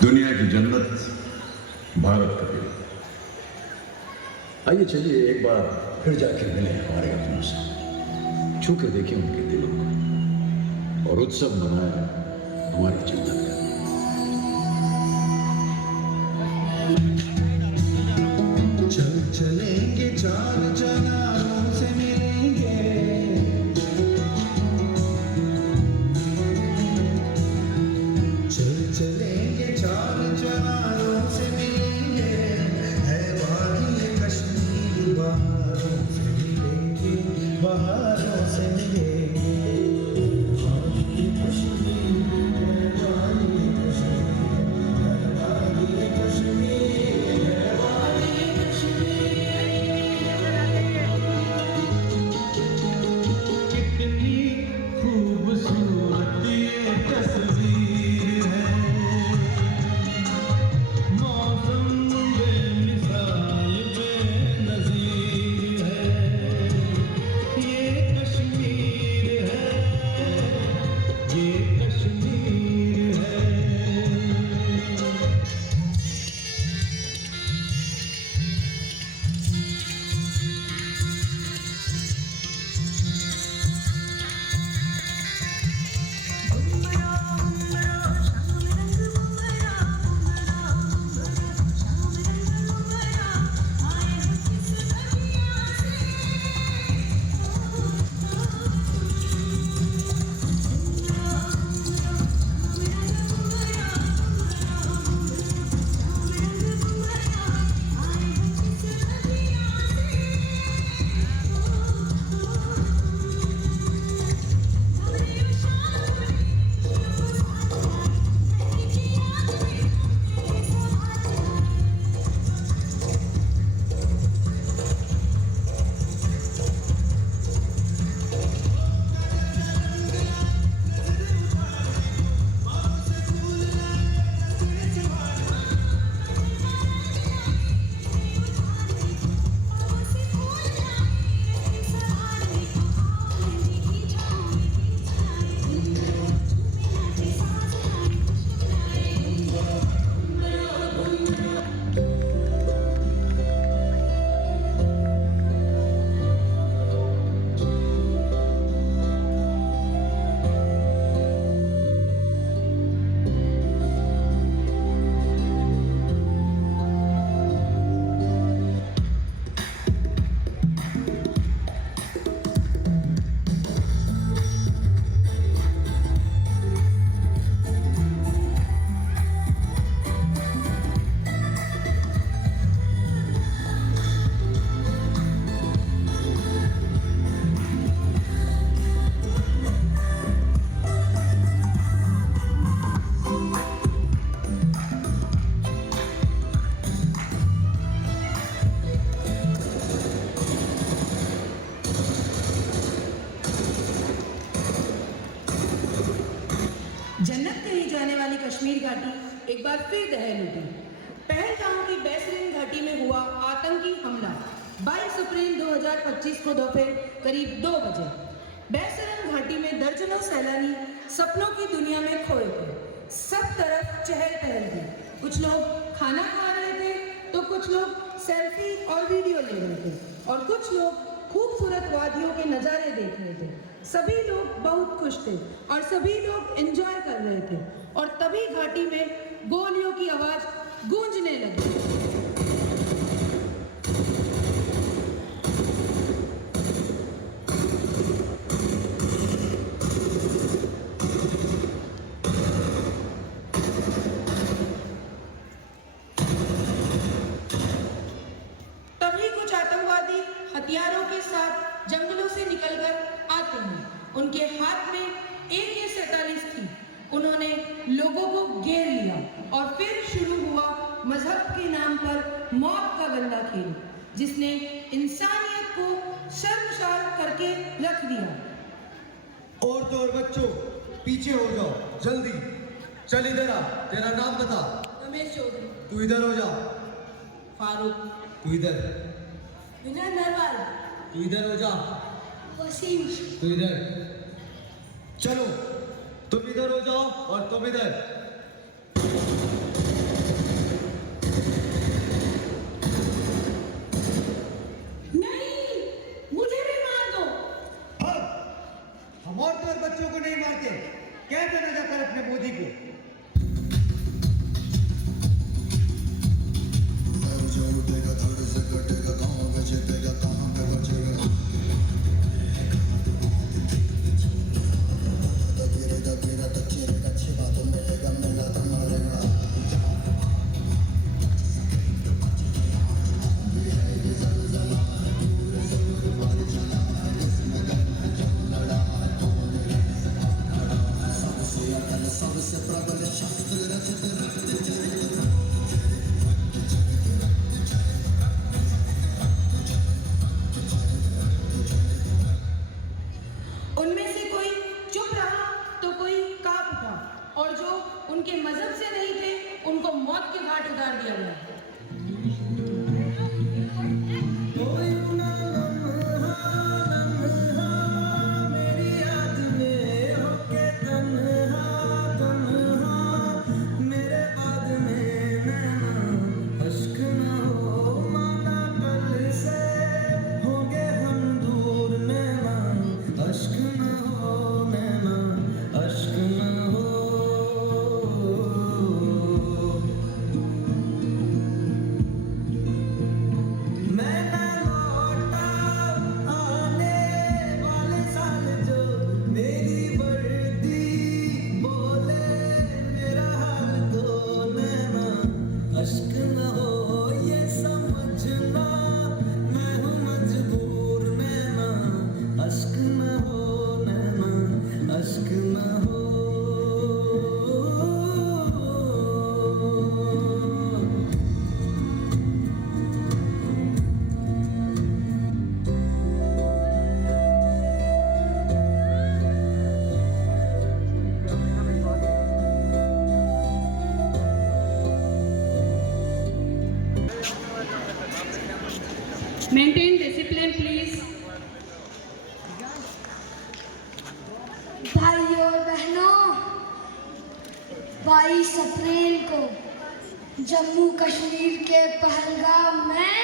दुनिया की जन्नत भारत का दिल। आइए चलिए एक बार फिर जाके मिले हमारे अपनों से, छू के देखें उनके दिलों को और उत्सव मनाए हमारी जन्नत का। चल चलेंगे चार जनारों से मिलेंगे, चल चलेंगे चार जनारों से मिलेंगे, है वादी कश्मीर बहारों से मिलेंगे, बहारों से मिलेंगे, वादी कश्मीर है, वादी कश्मीर है, वादी कश्मीर है, वादी कितनी खूबसूरत ये तस्वीर है, मौसम बेमिसाल बेनज़ीर है, ये कश्मीर है, ये कश्मीर है। जन्नत कही जाने वाली कश्मीर घाटी एक बार फिर दहल उठी। पहलगाम की बैसरीन घाटी में हुआ आतंकी हमला 22 अप्रैल 2025 को दोपहर करीब 2 बजे। बैसरीन घाटी में दर्जनों सैलानी सपनों की दुनिया में खोए थे। सब तरफ चहल पहल थी। कुछ लोग खाना खा रहे थे तो कुछ लोग सेल्फी और वीडियो ले रहे थे और कुछ लोग खूबसूरत वादियों के नज़ारे देख रहे थे। सभी लोग बहुत खुश थे और सभी लोग एंजॉय कर रहे थे और तभी घाटी में गोलियों की आवाज गूंजने लगी। तभी कुछ आतंकवादी हथियारों के साथ जंगलों से निकलकर आते हैं। उनके हाथ में AK-47 थी। उन्होंने लोगों को घेर लिया और फिर शुरू हुआ मजहब के नाम पर मौत का गंदा खेल, जिसने इंसानियत को शर्मसार करके रख दिया। औरतों और बच्चों पीछे हो जाओ, जल्दी चल इधर आ। तेरा नाम बता। रमेश चौधरी। तू इधर हो जा। फारूक। तू इधर। विनय नरवाल। तू इधर हो जा। वसीम। तू इधर। चलो तुम इधर हो जाओ और तुम इधर। से नहीं थे उनको मौत के घाट उतार दिया गया। Maintain discipline, please. भाइयों और बहनों, 22 अप्रैल को जम्मू कश्मीर के पहलगाम में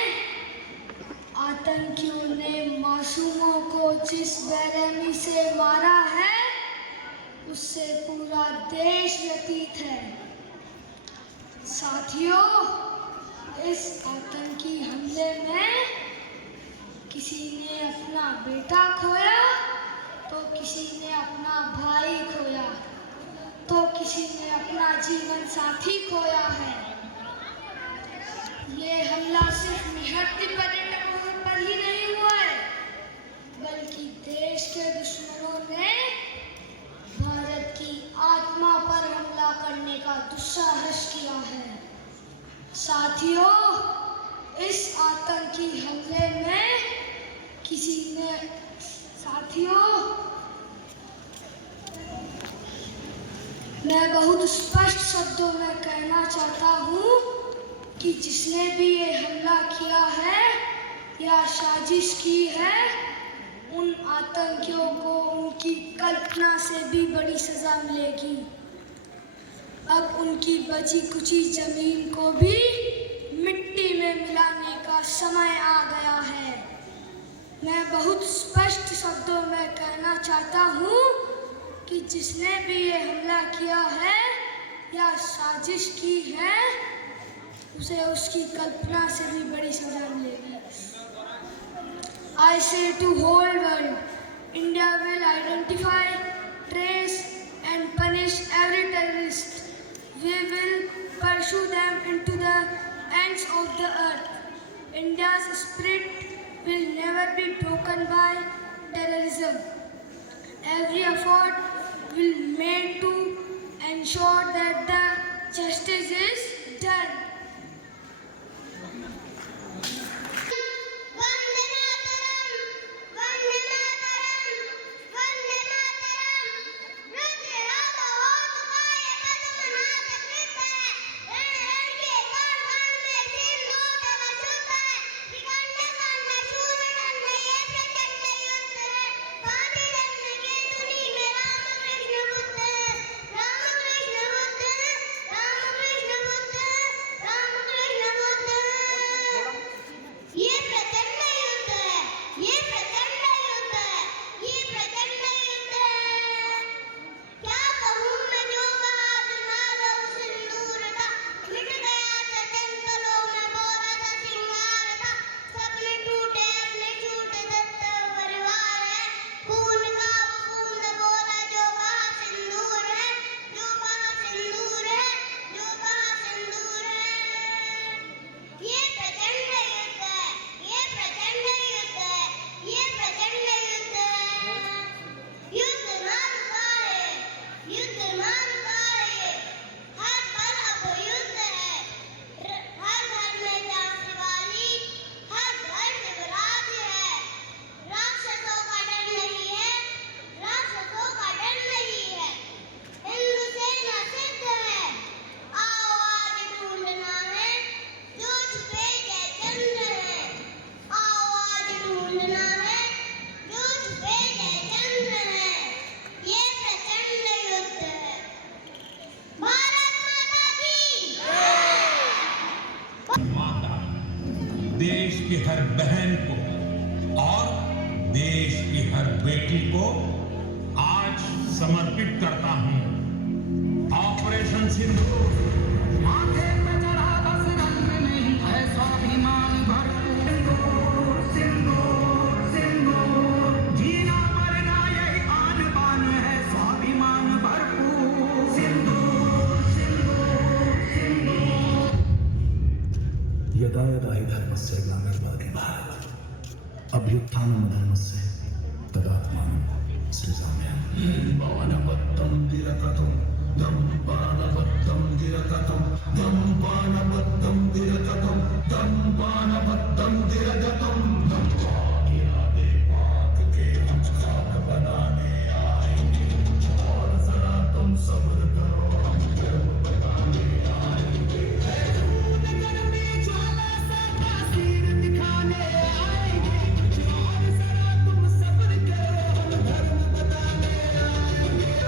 आतंकियों ने मासूमों को जिस बेरहमी से मारा है उससे पूरा देश व्यतीत है। साथियों, इस आतंकी हमले में किसी ने अपना बेटा खोया तो किसी ने अपना भाई खोया तो किसी ने अपना जीवन साथी खोया है। ये हमला सिर्फ निहत्थे पर्यटकों पर ही नहीं हुआ है, बल्कि देश के दुश्मनों ने भारत की आत्मा पर हमला करने का दुस्साहस किया है। साथियों, इस आतंकी हमले में मैं बहुत स्पष्ट शब्दों में कहना चाहता हूँ कि जिसने भी ये हमला किया है या साजिश की है, उन आतंकियों को उनकी कल्पना से भी बड़ी सजा मिलेगी। अब उनकी बची कुची जमीन को भी मिट्टी में मिलाने का समय आ गया है। मैं बहुत स्पष्ट शब्दों में कहना चाहता हूँ कि जिसने भी ये हमला किया है या साजिश की है, उसे उसकी कल्पना से भी बड़ी सजा मिलेगी। I say to whole world, India will identify, trace and punish every terrorist. We will pursue them into the ends of the earth. India's spirit will never be broken by terrorism. Every effort will be made to ensure that the justice is done. की हर बहन को और देश की हर बेटी को आज समर्पित करता हूं। ऑपरेशन सिंदूर माथे पे चढ़ा बस रंग नहीं है स्वाभिमान भरपूर। सिंदूर सिंदूर जीना मरना यही आन बान है स्वाभिमान भरपूर। सिंदूर सिंदूर सिंदूर। यदा यदा हि धर्मस्य ग्लानिर्भवति भारत अभ्युत्थानम् धर्मस्य तदात्मानं सृजाम्यहम्। बाणबद्धं विरततं दम्बाणबद्धं विरततं दम्बाणबद्धं विरततं दम्बाणबद्धं विरततं दम्बाणियादे पाक के हम खाक बनाने आएंगे और जरा तुम सब्र करो हम कर्म बनाने आएंगे। ज्वाला सा तासीर दिखाने आएंगे और जरा तुम सब्र करो हम धर्म बताने आएंगे।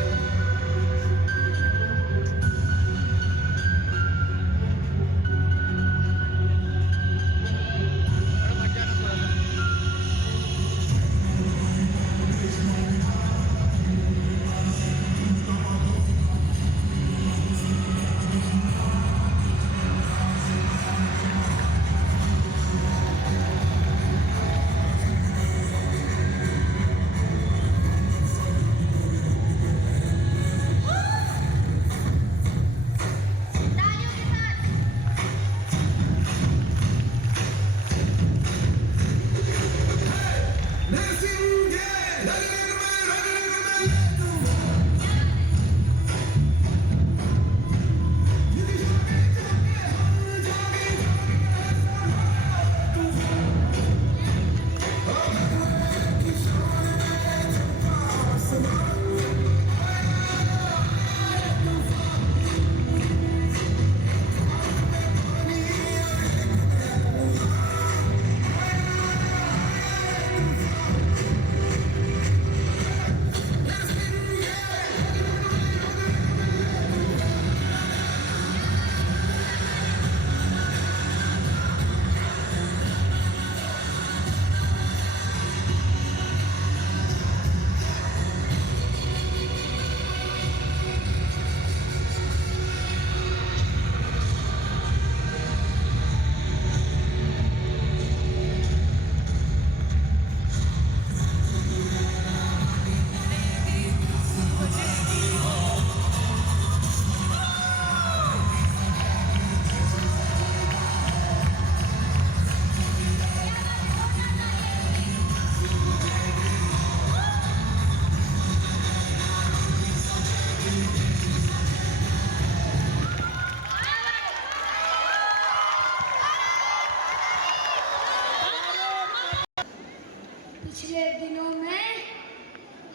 पिछले दिनों में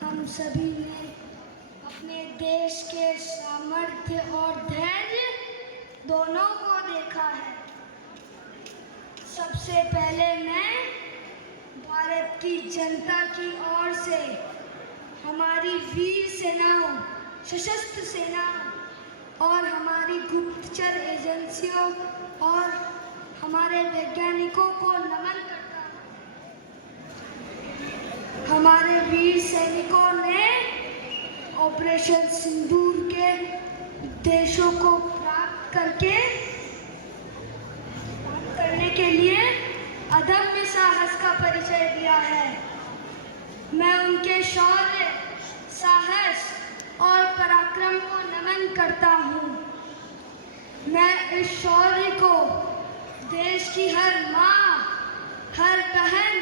हम सभी ने अपने देश के सामर्थ्य और धैर्य दोनों को देखा है। सबसे पहले मैं भारत की जनता की ओर से हमारी वीर सेनाओं, सशस्त्र सेनाओं और हमारी गुप्तचर एजेंसियों और हमारे वैज्ञानिकों को नमन करता हूँ। हमारे वीर सैनिकों ने ऑपरेशन सिंदूर के उद्देश्यों को प्राप्त करने के लिए अदम्य साहस का परिचय दिया है। मैं उनके शौर्य, साहस और पराक्रम को नमन करता हूँ। मैं इस शौर्य को देश की हर माँ, हर बहन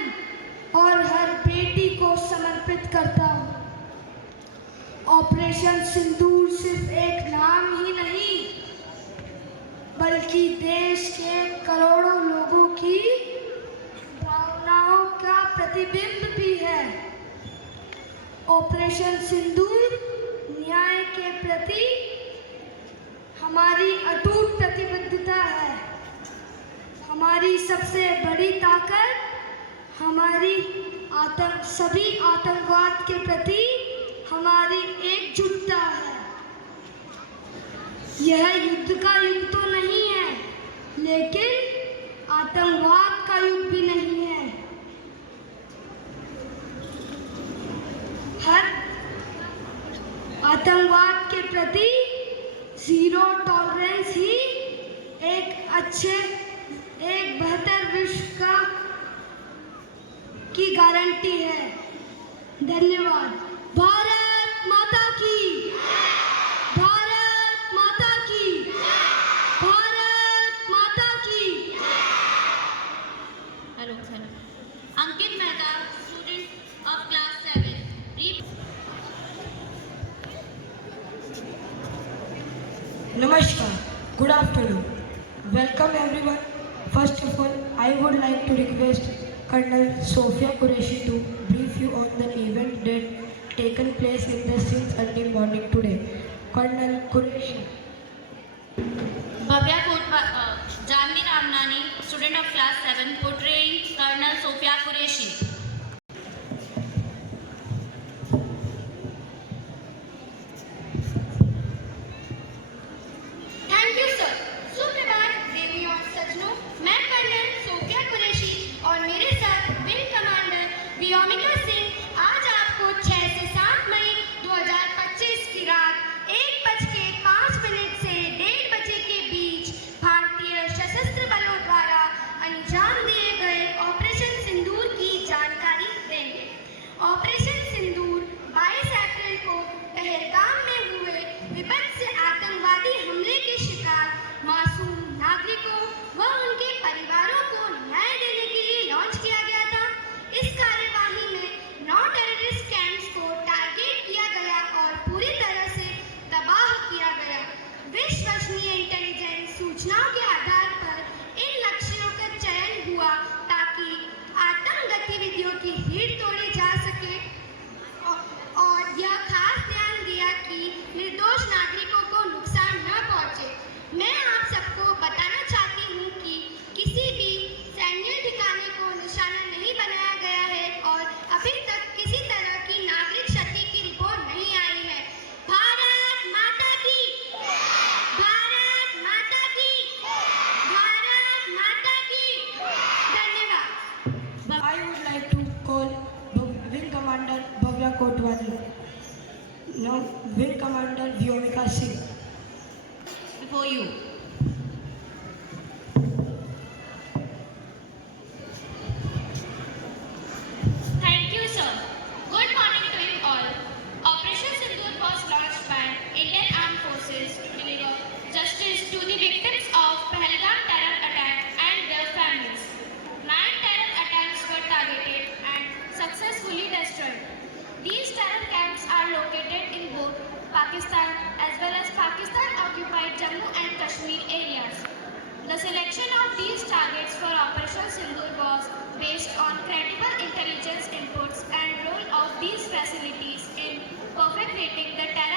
और हर बेटी को समर्पित करता हूँ। ऑपरेशन सिंदूर सिर्फ एक नाम ही नहीं, बल्कि देश के करोड़ों लोगों की भावनाओं का प्रतिबिंब भी है। ऑपरेशन सिंदूर न्याय के प्रति हमारी अटूट प्रतिबद्धता है। हमारी सबसे बड़ी ताकत हमारी सभी आतंकवाद के प्रति हमारी एकजुटता है। यह युद्ध का युग तो नहीं है, लेकिन आतंकवाद का युग भी नहीं। अच्छे एक बेहतर विश्व की गारंटी है। धन्यवाद। भारत माता की, भारत माता की, भारत माता की। Hello Ankit Mehta, student of class 7। Namaskar. Good afternoon. Welcome everyone. First of all, I would like to request Colonel Sophia Qureshi to brief you on the event that taken place in the Sindh early morning today. Colonel Qureshi. Bhavya Janvi Ramnani, student of class 7, portraying Colonel Sophia Qureshi. Thank you sir. सुप्रभात देवी और सज्जनों, मैं colonel Sophia Qureshi और मेरे साथ wing commander Vyomika Singh आज आपको 6 से 7 मई 2025 की रात 1:05 से 1:30 बजे के बीच भारतीय सशस्त्र बलों द्वारा अंजाम दिए गए ऑपरेशन सिंदूर की जानकारी देंगे। ऑपरेशन सिंदूर 22 अप्रैल को पहलगाम में हुए विभत्स आतंकवादी हमले के शिकार मासूम नागरिकों व उनके परिवारों को न्याय देने के लिए लॉन्च किया गया था। इस कार्यवाही में 9 टेररिस्ट कैंप्स को टारगेट किया गया और पूरी तरह से तबाह किया गया। विश्वसनीय इंटेलिजेंस सूचनाओं के आधार पर इन लक्ष्यों का चयन हुआ ताकि आतंक गतिविधियों की भीड़ तोड़ी जा सके और यह खास ध्यान दिया कि निर्दोष नागरिकों को नुकसान न पहुंचे। मैं आप सबको बताना चाहती हूं कि किसी भी सैन्य ठिकाने को निशाना नहीं बनाया गया है और अभी तक किसी तरह की नागरिक क्षति की रिपोर्ट नहीं आई है। भारत माता की, भारत माता की, भारत माता की। धन्यवाद। I would like to call Wing Commander Bhavya Kotwani. Now, Wing Commander Vyomika Singh. Before you. Thank you, sir. Good morning to you all. Operation Sindoor was launched by Indian Armed Forces to deliver justice to the victims of Pahalgam terror attack and their families. 9 terror attacks were targeted and successfully destroyed. These terror camps are located in both Pakistan as well as Pakistan-occupied Jammu and Kashmir areas. The selection of these targets for Operation Sindoor was based on credible intelligence inputs and role of these facilities in perpetrating the terror